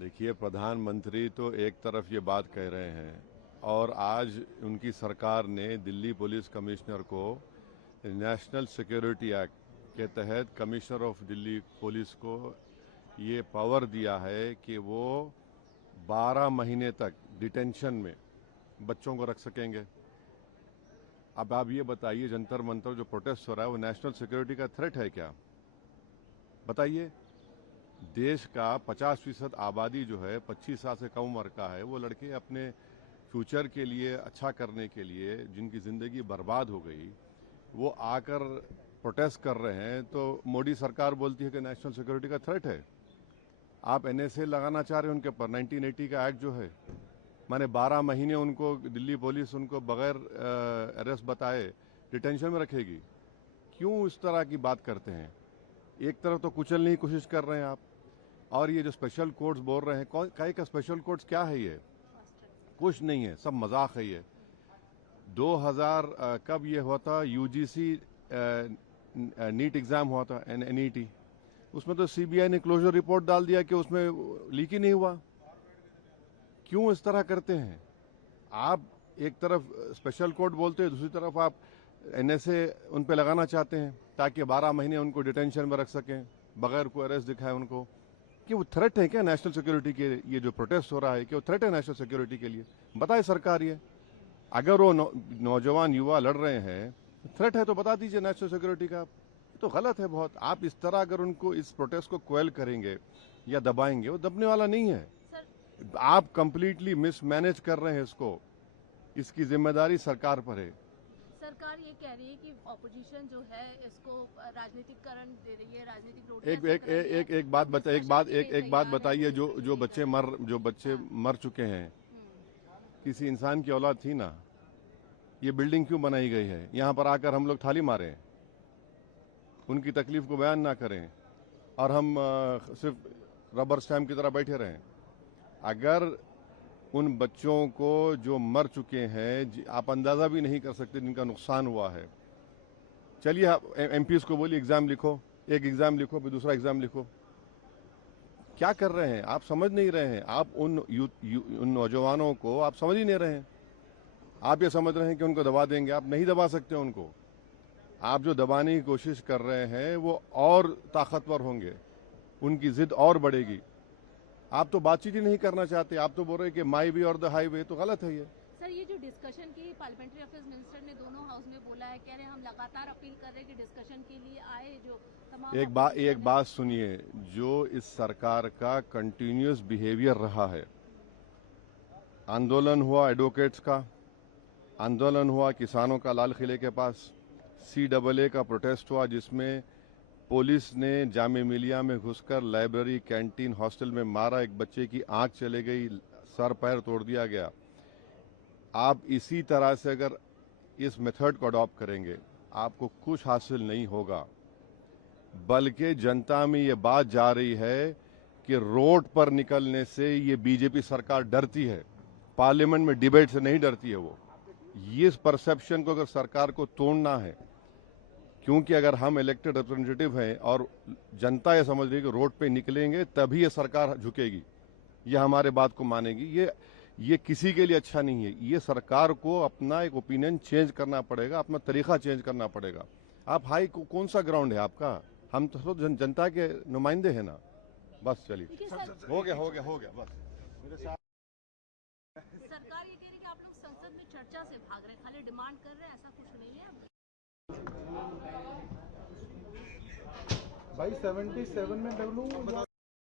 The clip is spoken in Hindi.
देखिए, प्रधानमंत्री तो एक तरफ ये बात कह रहे हैं और आज उनकी सरकार ने दिल्ली पुलिस कमिश्नर को नेशनल सिक्योरिटी एक्ट के तहत कमिश्नर ऑफ दिल्ली पुलिस को ये पावर दिया है कि वो 12 महीने तक डिटेंशन में बच्चों को रख सकेंगे। अब आप ये बताइए, जंतर मंतर जो प्रोटेस्ट हो रहा है वो नेशनल सिक्योरिटी का थ्रेट है क्या? बताइए। देश का 50% आबादी जो है 25 साल से कम उम्र का है, वो लड़के अपने फ्यूचर के लिए अच्छा करने के लिए जिनकी ज़िंदगी बर्बाद हो गई, वो आकर प्रोटेस्ट कर रहे हैं तो मोदी सरकार बोलती है कि नेशनल सिक्योरिटी का थ्रेट है। आप एनएसए लगाना चाह रहे हैं उनके ऊपर, 1980 का एक्ट जो है, माने 12 महीने उनको दिल्ली पुलिस उनको बगैर अरेस्ट बताए डिटेंशन में रखेगी। क्यों इस तरह की बात करते हैं? एक तरफ तो कुचलने की कोशिश कर रहे हैं आप, और ये जो स्पेशल कोर्ट्स बोल रहे हैं, काहे का स्पेशल कोर्ट्स क्या है? ये कुछ नहीं है, सब मजाक है ये। 2000 कब ये हुआ था? यूजीसी नीट एग्जाम हुआ था, एनईटी, उसमें तो सीबीआई ने क्लोजर रिपोर्ट डाल दिया कि उसमें लीक ही नहीं हुआ। क्यों इस तरह करते हैं आप? एक तरफ स्पेशल कोर्ट बोलते हैं, दूसरी तरफ आप एनएसए उन पे लगाना चाहते हैं ताकि 12 महीने उनको डिटेंशन में रख सकें बगैर कोई अरेस्ट दिखाए उनको। कि वो थ्रेट है क्या नेशनल सिक्योरिटी के? ये जो प्रोटेस्ट हो रहा है, कि वो थ्रेट है नेशनल सिक्योरिटी के लिए? बताए सरकार ये। अगर वो नौजवान युवा लड़ रहे हैं, थ्रेट है तो बता दीजिए नेशनल सिक्योरिटी का। तो गलत है बहुत। आप इस तरह अगर उनको इस प्रोटेस्ट को क्वेल करेंगे या दबाएंगे, वो दबने वाला नहीं है। आप कंप्लीटली मिसमैनेज कर रहे हैं इसको। इसकी जिम्मेदारी सरकार पर है। सरकार ये कह रही है कि ऑपोजिशन जो है इसको राजनीतिकरण दे रही है, राजनीतिक एक बात बताइए, जो बच्चे मर चुके हैं, किसी इंसान की औलाद थी ना? ये बिल्डिंग क्यों बनाई गई है? यहाँ पर आकर हम लोग थाली मारें, उनकी तकलीफ को बयान ना करें और हम सिर्फ रबर स्टैम्प की तरह बैठे रहें? अगर उन बच्चों को जो मर चुके हैं, आप अंदाजा भी नहीं कर सकते जिनका नुकसान हुआ है। चलिए एमपीज को बोलिए एग्जाम लिखो, एक एग्जाम लिखो फिर दूसरा एग्जाम लिखो। क्या कर रहे हैं आप? समझ नहीं रहे हैं आप। उन नौजवानों को आप समझ ही नहीं रहे हैं। आप ये समझ रहे हैं कि उनको दबा देंगे। आप नहीं दबा सकते उनको। आप जो दबाने की कोशिश कर रहे हैं वो और ताकतवर होंगे, उनकी जिद और बढ़ेगी। आप तो बातचीत ही नहीं करना चाहते। आप तो बोल रहे हैं कि माई वे और द हाईवे। तो गलत है ये। सर, ये जो डिस्कशन की पार्लियामेंट्री अफेयर्स मिनिस्टर ने दोनों हाउस में बोला है, कह रहे हैं हम लगातार अपील कर रहे हैं कि डिस्कशन के लिए आए जो तमाम। एक बात सुनिए, जो इस सरकार का कंटिन्यूअस बिहेवियर रहा है, आंदोलन हुआ एडवोकेट्स का, आंदोलन हुआ किसानों का लाल किले के पास, CAA का प्रोटेस्ट हुआ जिसमें पुलिस ने जामे मिलिया में घुसकर लाइब्रेरी, कैंटीन, हॉस्टल में मारा, एक बच्चे की आंख चले गई, सर पैर तोड़ दिया गया। आप इसी तरह से अगर इस मेथड को अडॉप्ट करेंगे, आपको कुछ हासिल नहीं होगा। बल्कि जनता में ये बात जा रही है कि रोड पर निकलने से ये बीजेपी सरकार डरती है, पार्लियामेंट में डिबेट से नहीं डरती है वो। ये परसेप्शन को अगर सरकार को तोड़ना है, क्योंकि अगर हम इलेक्टेड रिप्रेजेंटेटिव हैं और जनता ये समझ रही है कि रोड पे निकलेंगे तभी ये सरकार झुकेगी, ये हमारे बात को मानेगी, ये किसी के लिए अच्छा नहीं है। ये सरकार को अपना एक ओपिनियन चेंज करना पड़ेगा, अपना तरीका चेंज करना पड़ेगा। आप कौन सा ग्राउंड है आपका? हम तो जनता के नुमाइंदे हैं ना। बस चलिए, हो गया बस। सरकार ये कह रही है कि आप लोग संसद में चर्चा से भाग रहे हैं, खाली डिमांड कर रहे हैं, ऐसा कुछ नहीं है। भाई 77 में डब्लू